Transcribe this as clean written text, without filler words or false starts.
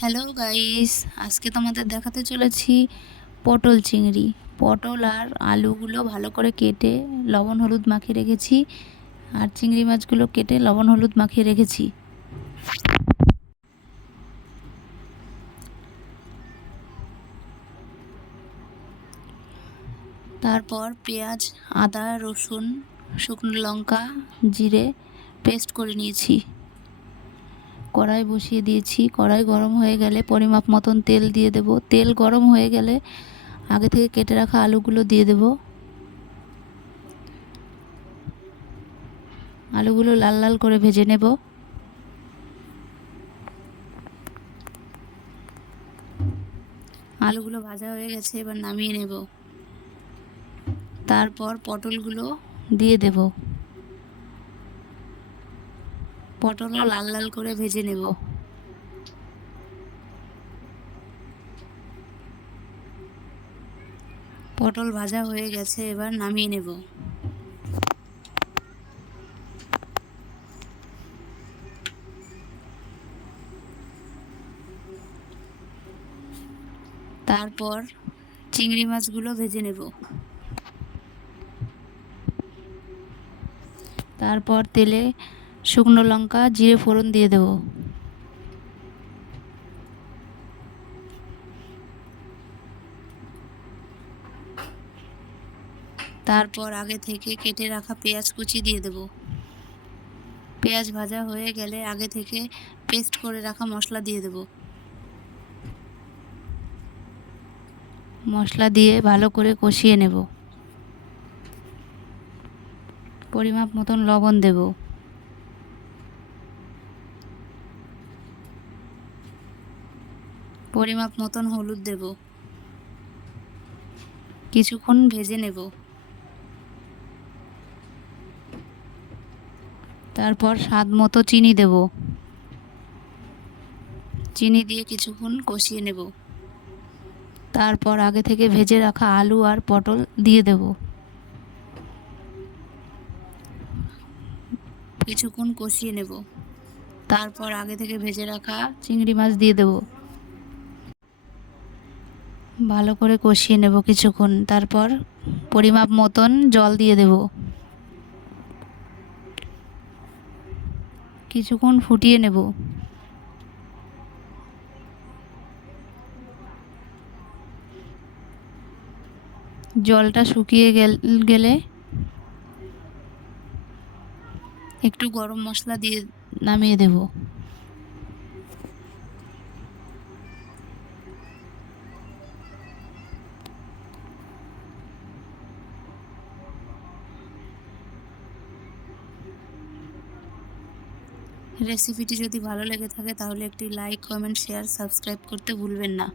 Hello guys, আজকে তোমাদের দেখাতে চলেছি পটল চিংড়ি। পটল আর আলুগুলো ভালো করে কেটে লবণ হলুদ মাখিয়ে রেখেছি, আর চিংড়ি মাছগুলো কেটে লবণ হলুদ মাখিয়ে রেখেছি। তারপর পেঁয়াজ, আদা, রসুন, শুকনো লঙ্কা, জিরে পেস্ট করে নিয়েছি। কড়াই বসিয়ে দিয়েছি। কড়াই গরম হয়ে গেলে পরিমাপ মতন তেল দিয়ে দেব। তেল গরম হয়ে গেলে আগে থেকে কেটে রাখা আলুগুলো দিয়ে দেব। আলুগুলো লাল লাল করে ভেজে নেব। আলুগুলো ভাজা হয়ে গেছে, এবার নামিয়ে নেব। তারপর পটলগুলো দিয়ে দেব। পটলও লাল লাল করে ভেজে নেব। পটল ভাজা হয়ে গেছে, এবার নামিয়ে নেব। তারপর চিংড়ি মাছগুলো ভেজে নেব। তারপর তেলে শুকনো লঙ্কা, জিরে ফোড়ন দিয়ে দেব। তারপর আগে থেকে কেটে রাখা পেঁয়াজ কুচি দিয়ে দেব। পেঁয়াজ ভাজা হয়ে গেলে আগে থেকে পেস্ট করে রাখা মশলা দিয়ে দেব। মশলা দিয়ে ভালো করে কষিয়ে নেব। পরিমাপ মতন লবণ দেব। পরিমাপ মতন হলুদ দেব। কিছুক্ষণ ভেজে নেব। তারপর স্বাদ মতো চিনি দেব। চিনি দিয়ে কিছুক্ষণ কষিয়ে নেব। তারপর আগে থেকে ভেজে রাখা আলু আর পটল দিয়ে দেব। কিছুক্ষণ কষিয়ে নেব। তারপর আগে থেকে ভেজে রাখা চিংড়ি মাছ দিয়ে দেব। ভালো করে কষিয়ে নেব কিছুক্ষণ। তারপর পরিমাপ মতন জল দিয়ে দেব। কিছুক্ষণ ফুটিয়ে নেব। জলটা শুকিয়ে গেলে একটু গরম মশলা দিয়ে নামিয়ে দেব। রেসিপিটি যদি ভালো লেগে থাকে তাহলে একটি লাইক, কমেন্ট, শেয়ার, সাবস্ক্রাইব করতে ভুলবেন না।